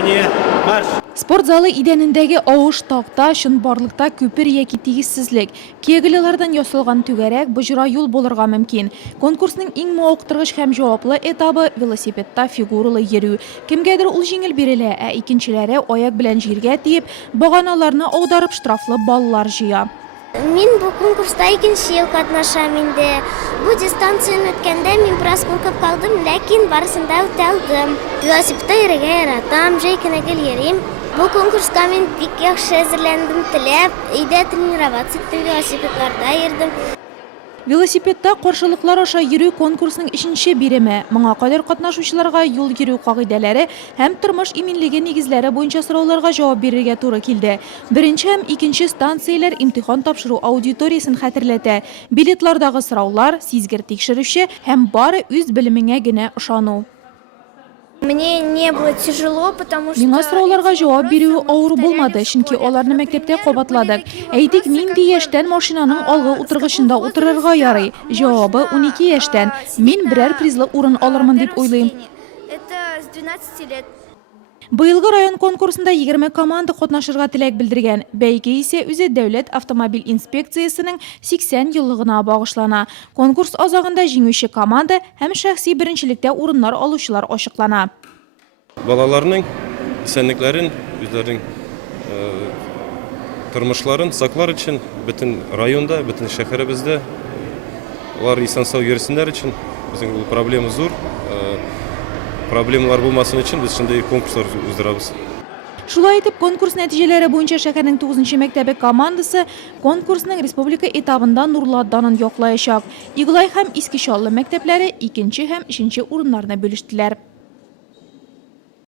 Внимание, марш! Sport zалы idənindəgi ovuş taqta, şınbarlıqda köpür yeki tiyizsizlik, kegilələrdən yasalğan tügərək bıcıra yol bolırğa mümkün. Konkursның iң mauqtırğış həm cavablı etabı velosipedda figuralı yürü. Kimgədir ul жеңіл берілі, ikinçiləri oyak bilən jirgə deyib, bağanalarını аударып штрафлы баллар жия. Мен бұл конкурста екінші ел қатнашам енді. Бұл дистанцияны өткенде мен біраз қорқып қалдым, ләкин барысында өте алдым. Велосипедта еріге яратам, жай кенегіл ерем. Бұл конкурсқа мен бик яқшы әзірлендім тілеп, үйде тренироваться еттім, велосипедларда ердім. Велосипедда қаршылықлар аша йөрү конкурсның ишенче биреме. Моңа кадәр катнашучыларга юл йөрү кагыйдәләре һәм тормыш иминлеге нигезләре буенча сорауларга җавап бирергә туры килде. Беренче һәм икенче станцияләр имтихан тапшыру аудиториясын хәтерләтә. Билетлардагы сораулар, сизгер тикшерүче һәм бары үз белемеңә генә ышану. Мне не было тяжело, потому что... Миңа сорауларга җавап бирү авыр булмады, чөнки аларны мәктәптә кабатладык. Әйтик, нинди яшьтән машинаның алгы утыргычында утырырга ярый? Җавабы 12 яшьтән. Мин берәр призлы урын алырмын дип уйлыйм. Это с 12 лет. Быелгы район конкурсында 20 команда катнашырга теләк белдергән. Бәйге исә үзе Дәүләт автомобиль инспекциясенең 80 еллыгына багышлана. Конкурс азагында җиңүче команда һәм шәхси беренчелектә урыннар алучылар ачыклана. Балаларның исәнлекләрен, үзләренең тормышларын саклар өчен бөтен районда, бөтен шәһәребездә алар исән-сау йөрсеннәр өчен безнең бу проблема зур. Проблемалар булмасын өчен без шундый конкурслар уздырабыз. Шулай итеп, конкурс нәтиҗәләре буенча шәһәрнең 9-нчы мәктәбе командасы конкурсның республика этабында нурлы данын яклаячак. Иглай һәм Искешаллы мәктәпләре 2 һәм 3 урыннарны бүлештеләр.